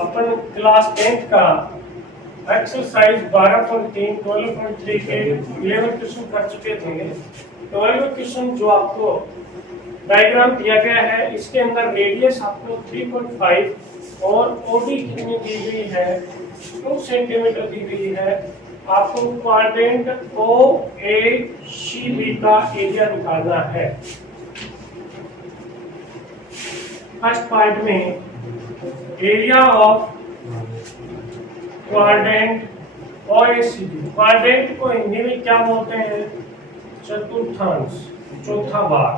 अपन class 10th का exercise 12.3 12.3 के 11 question कर चुके थे। 12 क्वेश्चन जो आपको डायग्राम दिया गया है, इसके अंदर रेडियस आपको 3.5 और ओडी कितनी दी गई है 2 सेंटीमीटर दी गई है। आपको क्वाड्रेंट ओ ए सी बी का एरिया निकालना है। फर्स्ट पार्ट में एरिया ऑफ क्वाड्रेंट ओएसीबी। क्वाड्रेंट को हिंदी में क्या बोलते हैं? चतुर्थांश, चौथा भाग।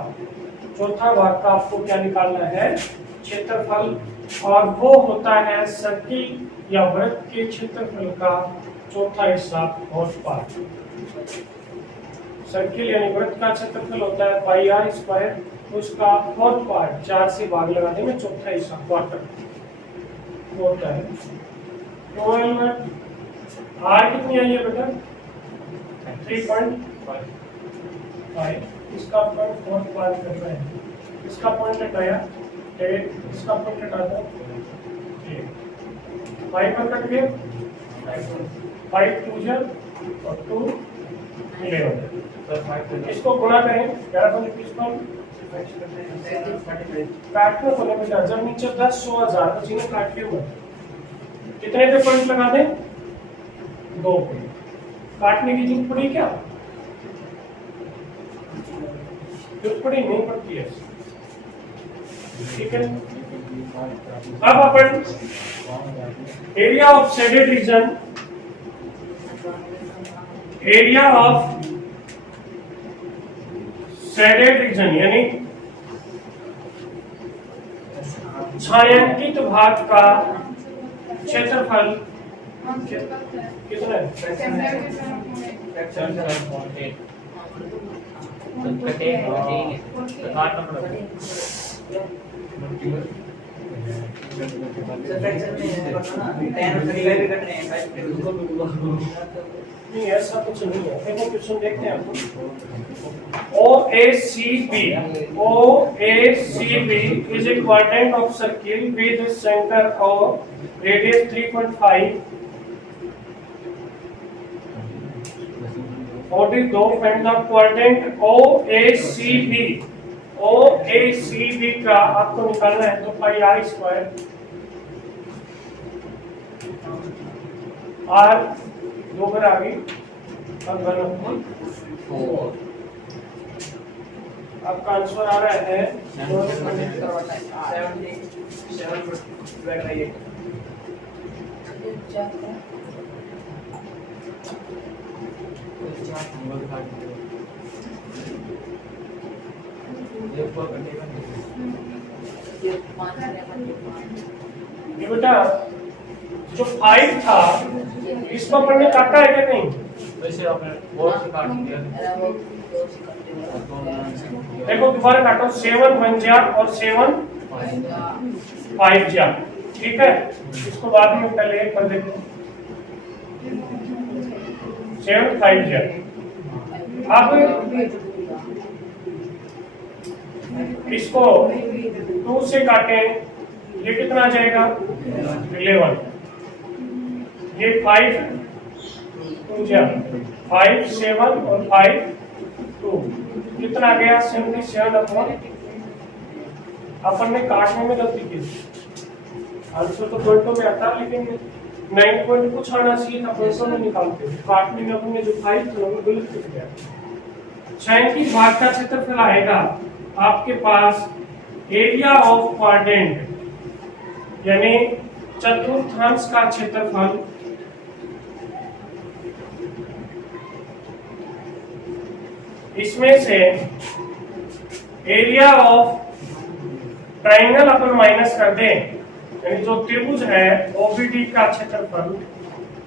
चौथा भाग का आपको क्या निकालना है? क्षेत्रफल। और वो होता है सर्किल या वृत्त के क्षेत्रफल का चौथा हिस्सा, फोर्थ पार्ट। सर्किल यानी वृत्त का क्षेत्रफल होता है पाई आर स्क्वायर, उसका फोर्थ पार्ट 4 से भाग लगाने में चौथा हिस्सा क्वार्टर होता है। 12 आर कितनी आई है बेटा? 3.5। इसका पॉइंट फोर्थ पार्ट कर रहे हैं, इसका पॉइंट हटाया 8, इसका पॉइंट हटा दो 5 पर कट गए 5 2 जा और 2 11। इसको गुणा करें 11 काटने को नहीं मिला। जब नीचे 10 100 1000 तो जिन्हें काट के हुआ कितने पे पॉइंट लगा दें? 2 पे। काटने की जरूरत पड़ी क्या? जरूरत पड़ी नहीं पड़ती है, ठीक है। अब अपन area of shaded region, area of shaded region यानी छायांकित भाग का क्षेत्रफल कितना है? नहीं ऐसा कुछ नहीं है। देखो क्वेश्चन देखते हैं आपको। OACB is a quadrant of circle with center of radius 3.5 42 and the quadrant OACB का आपको निकालना है तो पाई आर स्क्वायर आर 2 पर आ गई। अब आपका आंसर आ रहा है 7। बेटा जो 5 था इसको अपन ने काटा है क्या? नहीं, वैसे आपने बहुत से काट दिया। देखो दोबारा काटो 7 1 जा और 7 5 जा, ठीक है। इसको बाद में पहले एक पर देखो 7 5 जा। अब इसको 2 से काटें, ये कितना आ जाएगा? 11। ये 5 2 जा 5 7 और 5 2 कितना गया? 77। अपन ने काटने में गलती की, आंसर तो पॉइंटों में आता लेकिन 9 पॉइंट कुछ आना चाहिए था, पॉइंटों में निकालते। काटने में अपन ने जो 5 था वो गलत कर दिया। छायांकित भाग का क्षेत्रफल आएगा आपके पास एरिया ऑफ क्वाड्रेंट यानी चतुर्थांश का क्षेत्रफल इसमें से area of triangle upon minus कर दें यानी जो त्रिभुज है ओबीडी का क्षेत्रफल,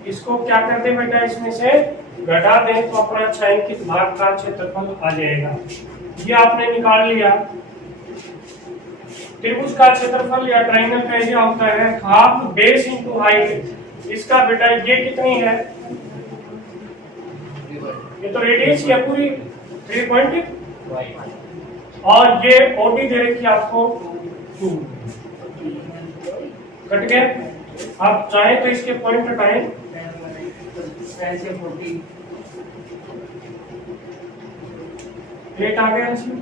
इसको क्या कर दें बेटा? इसमें से घटा दें तो अपना छायांकित भाग का क्षेत्रफल आ जाएगा। ये आपने निकाल लिया। त्रिभुज का क्षेत्रफल या ट्राइंगल का एरिया होता है हाफ बेस इनटू हाइट। इसका बेटा ये कितनी है? ये तो रेडियस है पूरी 3.5 और ये ओडी दे रखी आपको 2। कट गया आप चाहें तो इसके पॉइंट हटाएं, ऐसे 40 8 आ गया इसमें।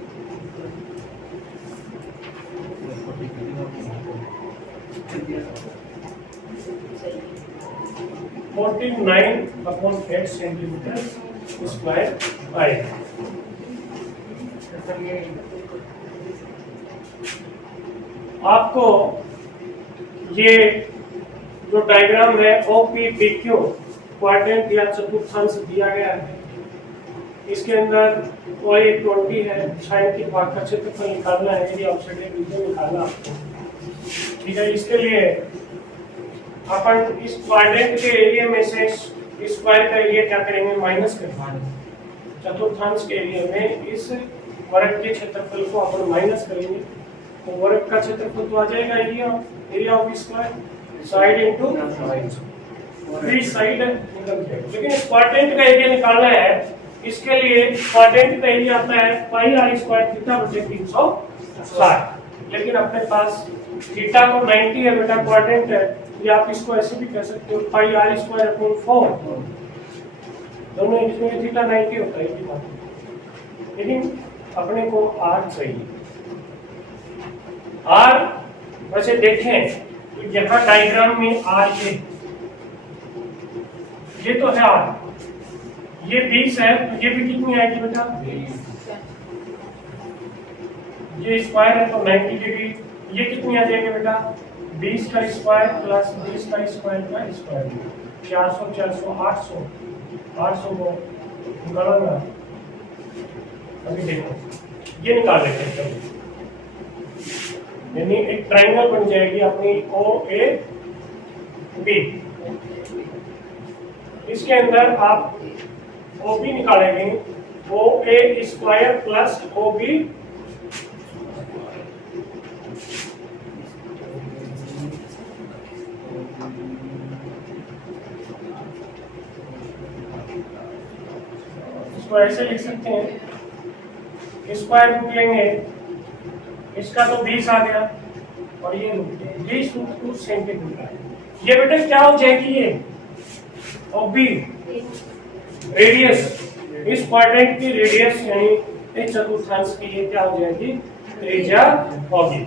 49/8 सेंटीमीटर स्क्वायर आएगा। आपको ये जो डायग्राम है OPPQ क्वाड्रेंट या चतुर्थांश दिया गया है, इसके अंदर कोई 20 है, साइन के भाग का क्षेत्रफल निकालना है, यदि ऑब्जेक्टिव रीजन निकालना आपको, ठीक है। इसके लिए अपन इस क्वाड्रेंट के एरिया में से स्क्वायर का एरिया क्या करेंगे, माइनस करेंगे। चतुर्थांश के एरिया में इस वर्ग के क्षेत्रफल को अपन माइनस करेंगे, तो वर्ग का क्षेत्रफल तो आ जाएगा area of square, side into free side निकल जाएगा। लेकिन क्वाड्रेंट का एरिया निकालना है, इसके लिए क्वाड्रेंट का एरिया आता है पाई r स्क्वायर थीटा बटे 360। लेकिन अपने पास थीटा को 90 है बेटा, क्वाड्रेंट है, या आप इसको ऐसे भी कह सकते हो पाई r स्क्वायर अपॉन 4, दोनों इसमें थीटा 90 होता है ये बात। लेकिन अपने को r चाहिए। r वैसे देखें तो यहाँ डायग्राम में r ये तो है r, ये 20 है, तो ये भी कितनी आएगी बेटा, ये स्क्वायर है तो 90 डिग्री, ये कितनी आ जाएगी बेटा, 20 का स्क्वायर प्लस 20 का स्क्वायर का स्क्वायर, 400 400 800 800 को निकालना। अभी देखो ये निकाल लेते हैं, यानी एक ट्रायंगल बन जाएगी अपनी OAB। इसके अंदर आप OB निकालेंगे, OA स्क्वायर प्लस OB इसको ऐसे लिख सकते हैं, स्क्वायर रूट लेंगे, इसका तो 20 आ गया और ये 20√2 सेंटीमीटर। ये बेटा क्या हो जाएगी, ये OB रेडियस, इस क्वाड्रेंट की रेडियस यानी इस चतुर्थांश की ये क्या हो जाएगी, त्रिज्या होगी।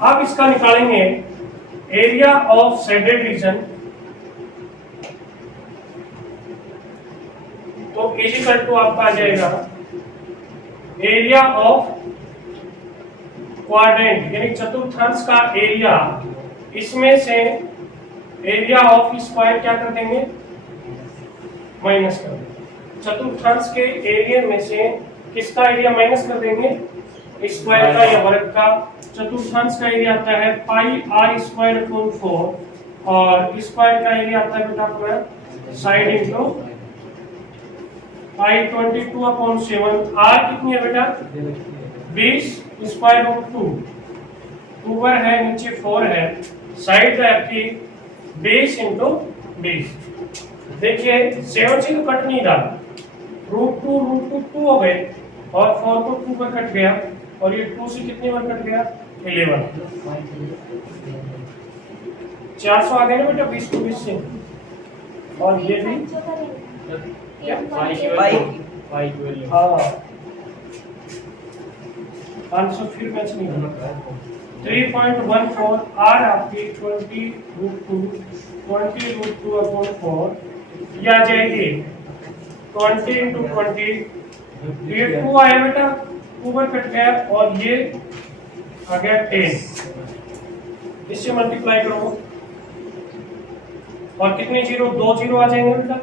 अब इसका निकालेंगे एरिया ऑफ शेडेड रीजन, तो इक्वल टू आपका आ जाएगा एरिया ऑफ क्वाड्रेंट यानी चतुर्थांश का एरिया, इसमें से एरिया ऑफ स्क्वायर क्या कर देंगे, माइनस कर देंगे। चतुर्थांश के एरिया में से किसका एरिया माइनस कर देंगे, स्क्वायर का या वर्ग का। चतुर्थांश का एरिया आता है पाई r स्क्वायर अपॉन 4 और स्क्वायर का एरिया आता है बेटा अपना साइड इनटू पाई 22 अपॉन 7। r कितनी है बेटा, 20 स्क्वायर रूट 2, ऊपर है नीचे 4 है, साइड है आपकी 20 इंटू 20। देखिए 7 से तो कट नहीं रहा, रूट टू 2 हो गए और 4 को 2 पर कट गया और ये 2 से कितने बार कट गया, 11। 400 आ गए ना बेटा 20 को 20 से, और ये भी क्या हाँ 500 फिर मैच नहीं होगा। 3.14 r आपकी 20√2 अपॉन 4 ये आ जाएगी 20 इंटू 20, ये 2 आया बेटा, ऊपर कट गया और ये आ गया 10, इससे मल्टीप्लाई करो और कितने जीरो, 2 जीरो आ जाएंगे बेटा,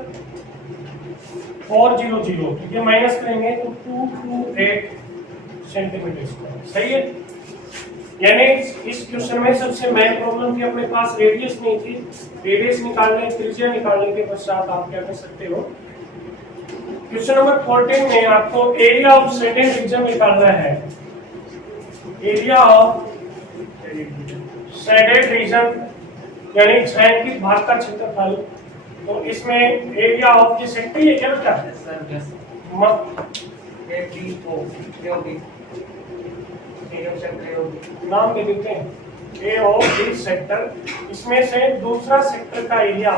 400, ये माइनस करेंगे तो 228 सेंटीमीटर स्क्वायर। सही है, यानी इस क्वेश्चन में सबसे मेन प्रॉब्लम थी अपने पास रेडियस नहीं थी, रेडियस निकालने त्रिज्या निकालने के पश्चात आप क्या कर सकते हो, क्वेश्चन नंबर 14 में आपको एरिया ऑफ शेडेड रीजन निकालना है। एरिया ऑफ शेडेड रीजन यानी छायांकित भाग का क्षेत्रफल, तो इसमें एरिया ऑफ ये सेक्टर है क्या बेटा, नाम दे देते हैं ए ऑफ दिस सेक्टर, इसमें से दूसरा सेक्टर का एरिया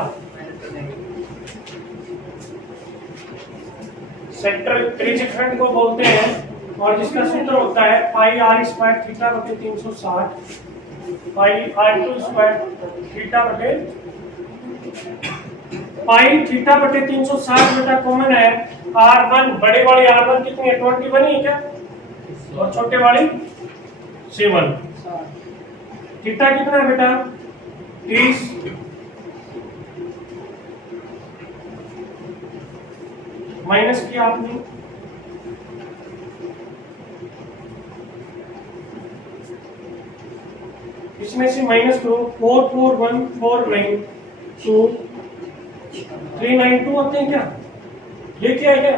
सेक्टर त्रिज्यखंड को बोलते हैं और जिसका सूत्र होता है पाई आर स्क्वायर थीटा बटे 360 पाई आर टू स्क्वायर थीटा बटे पाई थीटा बटे 360 बेटा कॉमन है। R1 बड़े वाली R1 कितनी है 21 ही है क्या और छोटे वाली 7। थीटा कितना है बेटा 30 माइनस किया आपने इसमें से माइनस करो 44149 392 आते हैं क्या ये क्या है क्या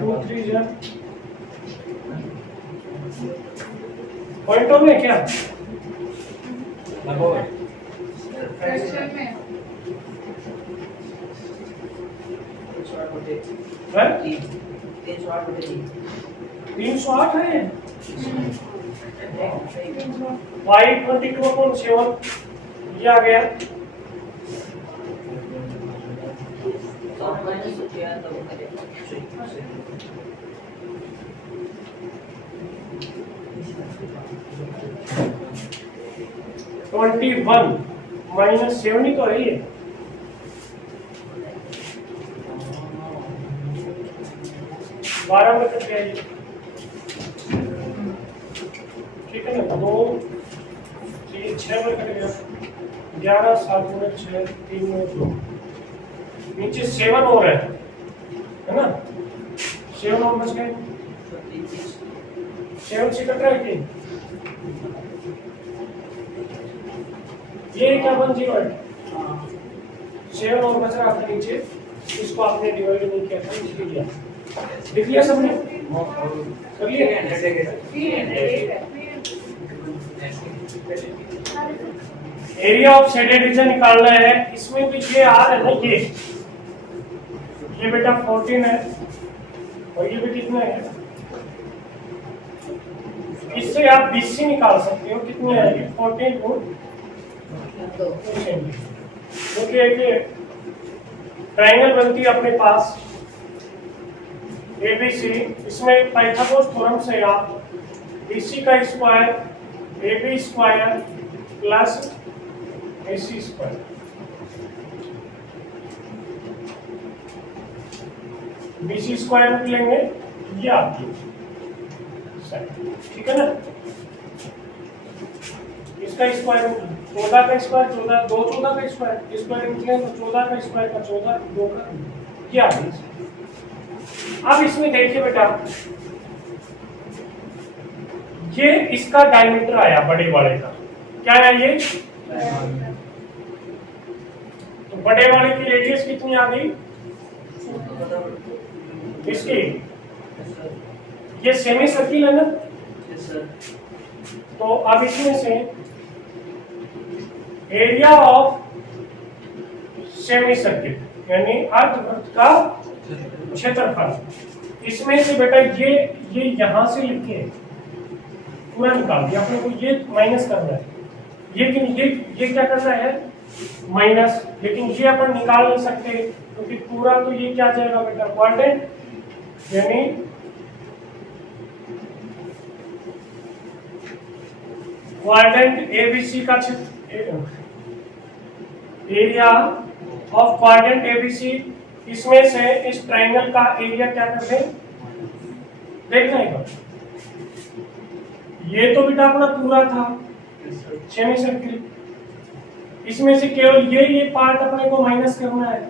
2 3 0 पॉइंटों में क्या फ्रैक्शन में 308 है y22/7 ये आ गया -7 ही तो है ये 12 में कट गया ये ठीक है ना 2 3 6 में कट गया 11 7 में 6 3 में 2 नीचे 7 और है ना 7 और बच गए 7 से कट रहा है कि ये क्या 10 है 7 और बच रहा था नीचे इसको आपने डिवाइड नहीं किया था इसलिए लिया लिख लिया सबने कर लिया एरिया ऑफ शेडेड रीजन निकालना है इसमें भी ये आर है ना ये बेटा 14 है और ये भी कितना है इससे आप बीसी निकाल सकते हो कितनी आएगी 14 को क्योंकि एक ट्रायंगल बनती है अपने पास ABC इसमें पाइथागोरस थ्योरम से आप BC का square AB square plus AC square BC square निकलेंगे ये आपकी ठीक है ना इसका स्क्वायर 14 का स्क्वायर 14 2 14 का स्क्वायर स्क्वायर निकले तो 14 का स्क्वायर का 14 2 का क्या है। अब इसमें देखिए बेटा ये इसका डायमीटर आया बड़े वाले का क्या है ये तो बड़े वाले की रेडियस कितनी आ गई इसकी ये सेमी सर्किल है ना तो अब इसमें से एरिया ऑफ सेमी सर्किल यानी अर्धवृत्त का क्षेत्रफल इसमें से बेटा ये यहां से लिखे पूरा निकाल दिया अपने को ये माइनस करना है ये क्या करना है माइनस लेकिन ये अपन निकाल नहीं सकते क्योंकि पूरा तो ये क्या जाएगा बेटा क्वाड्रेंट यानी क्वाड्रेंट ABC का एरिया ऑफ क्वाड्रेंट ABC इसमें से इस ट्रायंगल का एरिया क्या कर दें देखना है ये तो बेटा अपना पूरा था सेमी सर्किल इसमें से केवल ये पार्ट अपने को माइनस करना है।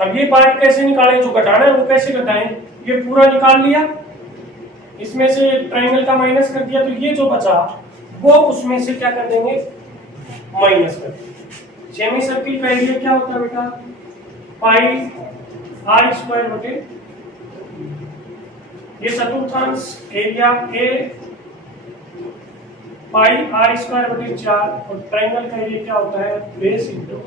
अब ये पार्ट कैसे निकालें जो घटाना है वो कैसे घटाएं ये पूरा निकाल लिया इसमें से ट्रायंगल का माइनस कर दिया तो ये जो बचा वो उसमें से क्या कर देंगे माइनस कर देंगे। सेमी सर्किल का एरिया क्या होता है बेटा पाई आर स्क्वायर बटे ये चतुर्थांश area A pi R square बटे 4 और ट्रायंगल का एरिया क्या होता है बेस इंटू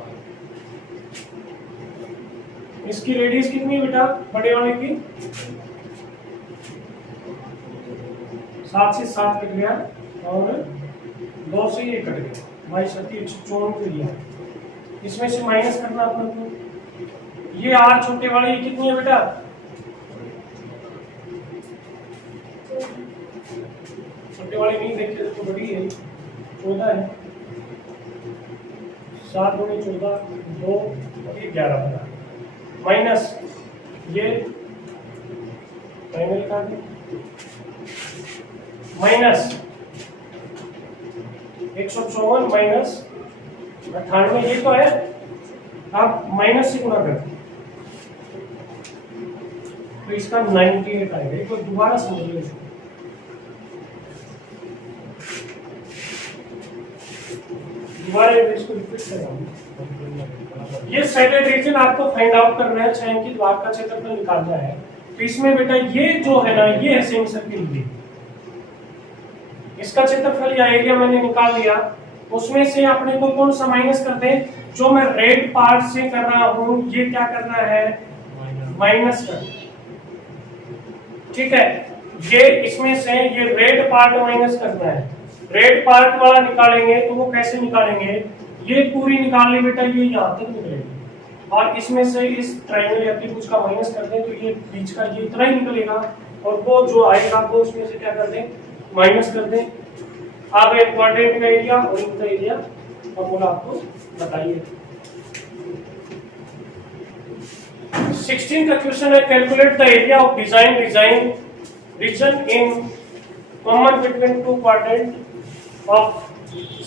इसकी रेडियस कितनी है बेटा बड़े वाले की 7 से 7 कट गया और 2 से ये कट गया, 22 को लिया। इसमें से माइनस करना अपने को। ये आर छोटे वाली ये कितनी है बेटा? छोटे वाली नहीं देखते तो बड़ी है, 14 है। 7 गुणे 14 2 और ये 11 बना, माइनस ये फाइनल का माइनस 154 माइनस 98, ये तो है। आप माइनस से गुणा करते तो इसका 98 आएगा। एक तो दोबारा समझ लो इसको, दोबारा इसको रिपीट कर रहा हूं। ये सेटेड रीजन आपको फाइंड आउट करना है, छह अंकित भाग का क्षेत्रफल निकालना है। तो इसमें बेटा ये जो है ना, ये है सेमी सर्किल, ये इसका क्षेत्रफल या एरिया मैंने निकाल लिया। उसमें से अपने को कौन सा माइनस कर दे? जो मैं रेड पार्ट से कर रहा हूं, ये क्या करना है? माइनस कर, ठीक है। ये इसमें से ये रेड पार्ट माइनस करना है। रेड पार्ट वाला निकालेंगे तो वो कैसे निकालेंगे? ये पूरी निकालनी बेटा, ये यहां तक निकलेगी और इसमें से इस ट्रायंगल या त्रिभुज का माइनस कर दें तो ये बीच का ये इतना ही निकलेगा और वो जो आएगा वो उसमें से क्या कर दें? माइनस कर दें। अब एक क्वाड्रेंट का एरिया और इनका एरिया फॉर्मूला आपको बताइए। 16 का क्वेश्चन है, calculate the area of design region in common between two quadrant of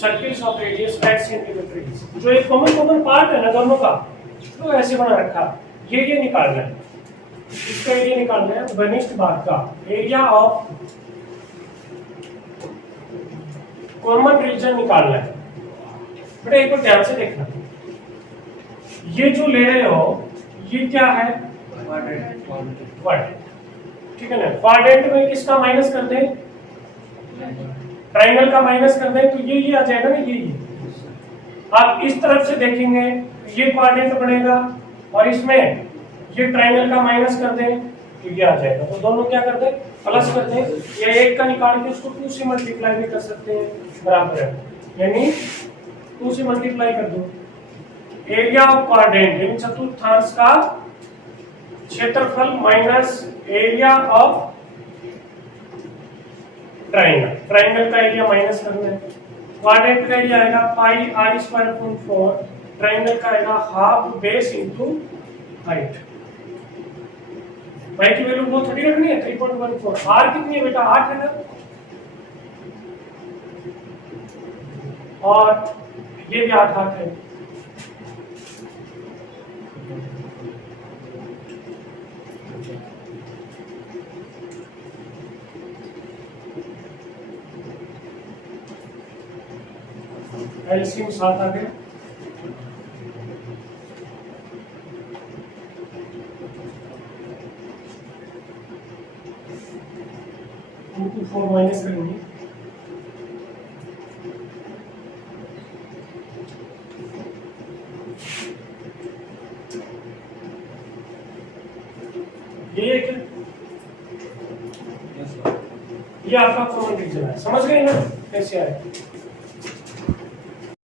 circles of radius 8 centimetre. जो एक कॉमन पार्ट है ना दोनों का, तो ऐसे बना रखा, ये निकालना है, इसका एरिया निकालना है। घनिष्ठ भाग का एरिया ऑफ कॉमन रीजन निकालना है। बेटा एक बार ध्यान से देखना, ये जो ले रहे हो ये क्या है? क्वाड्रेंट, ठीक है ना। क्वाड्रेंट में किसका माइनस कर दें? ट्रायंगल का माइनस कर दें तो ये आ जाएगा ना, ये आप इस तरफ से देखेंगे ये क्वाड्रेंट बनेगा और इसमें ये ट्रायंगल का माइनस कर दें तो ये आ जाएगा। तो दोनों क्या कर दें? प्लस कर दें, या एक का निकाल के उसको 2 से मल्टीप्लाई भी कर सकते हैं, बराबर है, यानी 2 से मल्टीप्लाई कर दो। एरिया ऑफ क्वाड्रेंट यानी चतुर्थांश का क्षेत्रफल माइनस एरिया ऑफ ट्रायंगल का एरिया माइनस करना है। क्वाड्रेंट का एरिया आएगा पाई r स्क्वायर अपॉन 4, ट्रायंगल का आएगा हाफ बेस इनटू हाइट। पाई की वैल्यू वो थोड़ी रखनी है 3.14। r कितनी है बेटा? 8 है ना, और ये भी 8 है। एलसीएम 7 आ गया। इनटू 4 माइनस करेंगे, ये आपका कॉमन रीजन है। समझ गए ना कैसे आए?